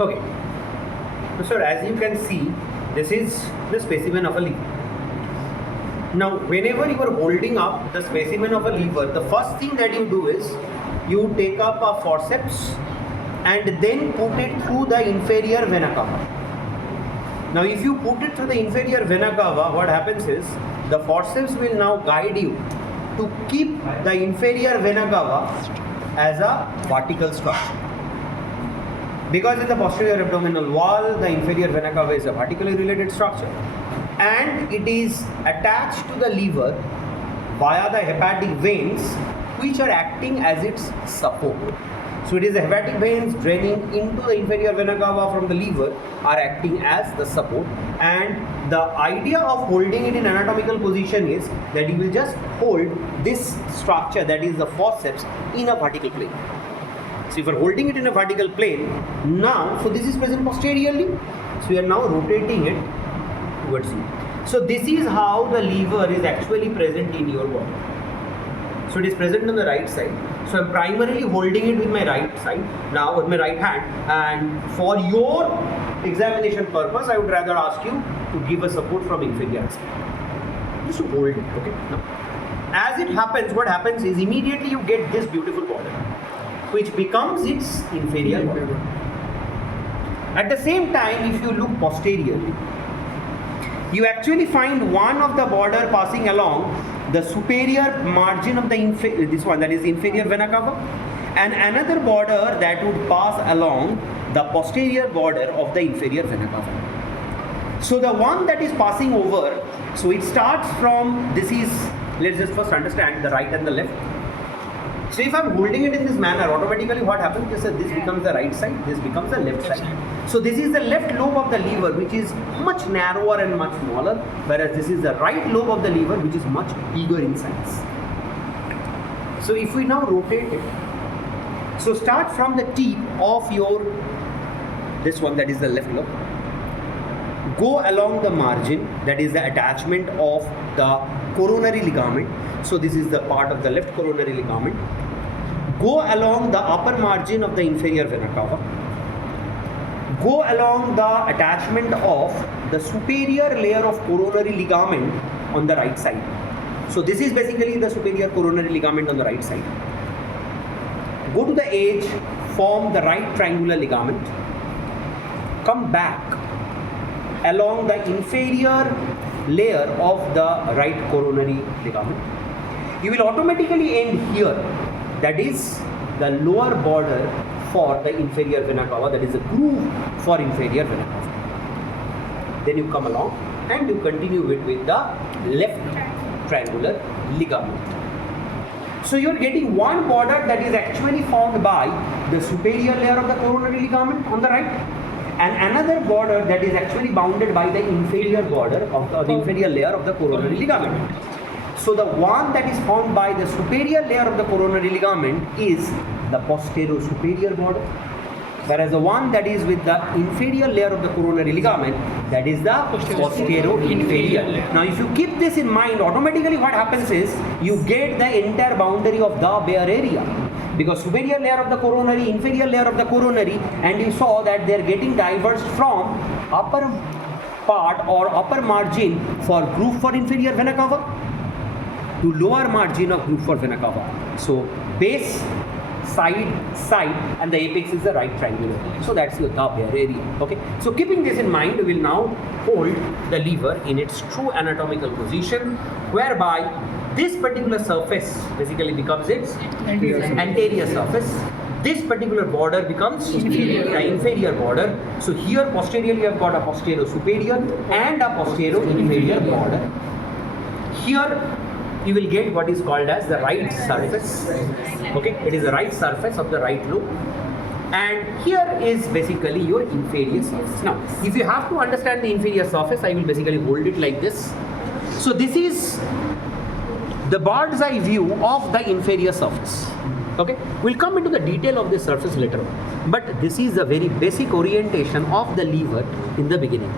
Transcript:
Okay. So as you can see, this is the specimen of a lever. Now, whenever you are holding up the specimen of a lever, the first thing that you do is you take up a forceps and then put it through the inferior vena cava. Now, if you put it through the inferior vena cava, what happens is the forceps will now guide you to keep the inferior vena cava as a vertical structure. Because in the posterior abdominal wall, the inferior vena cava is a vertically related structure and it is attached to the lever via the hepatic veins which are acting as its support. So it is the hepatic veins draining into the inferior vena cava from the lever are acting as the support, and the idea of holding it in anatomical position is that you will just hold this structure, that is the forceps, in a vertical plane. So if you are holding it in a vertical plane, now, so this is present posteriorly, so you are now rotating it towards you. So this is how the lever is actually present in your body. So it is present on the right side. So I'm primarily holding it with my right side, now with my right hand, and for your examination purpose, I would rather ask you to give a support from inferior aspect. Just to hold it, okay? Now, as it happens, what happens is immediately you get this beautiful border, which becomes its inferior border. At the same time, if you look posteriorly, you actually find one of the border passing along the superior margin of the this one, that is inferior vena cava, and another border that would pass along the posterior border of the inferior vena cava. So the one that is passing over, so it starts from, this is, let's just first understand the right and the left. So if I'm holding it in this manner, automatically what happens is that this becomes the right side, this becomes the left side. So this is the left lobe of the lever, which is much narrower and much smaller, whereas this is the right lobe of the lever, which is much bigger in size. So if we now rotate it, so start from the tip of your, this one, that is the left lobe, go along the margin, that is the attachment of the coronary ligament. So this is the part of the left coronary ligament. Go along the upper margin of the inferior vena cava. Go along the attachment of the superior layer of coronary ligament on the right side. So this is basically the superior coronary ligament on the right side. Go to the edge, form the right triangular ligament. Come back along the inferior layer of the right coronary ligament. You will automatically end here, that is the lower border for the inferior vena cava, that is the groove for inferior vena cava. Then you come along and you continue it with the left triangular ligament. So you are getting one border that is actually formed by the superior layer of the coronary ligament on the right, and another border that is actually bounded by the inferior border of the inferior layer of the coronary ligament. So the one that is formed by the superior layer of the coronary ligament is the posterior-superior border, whereas the one that is with the inferior layer of the coronary ligament, that is the posterior-inferior. Now if you keep this in mind, automatically what happens is you get the entire boundary of the bare area, because superior layer of the coronary, inferior layer of the coronary, and you saw that they are getting diverged from upper part or upper margin for groove for inferior vena cava to lower margin of groove for vena cava. So base, side, and the apex is the right triangular. So that's your bare area. Okay. So keeping this in mind, we will now hold the lever in its true anatomical position, whereby this particular surface basically becomes its anterior surface. This particular border becomes the inferior border. So here posteriorly you have got a posterior-superior and a posterior-inferior border. Here you will get what is called as the right surface. Okay, it is the right surface of the right lobe, and here is basically your inferior surface. Now, if you have to understand the inferior surface, I will basically hold it like this. So this is the bird's eye view of the inferior surface. Okay, we'll come into the detail of this surface later on, but this is the very basic orientation of the lever in the beginning.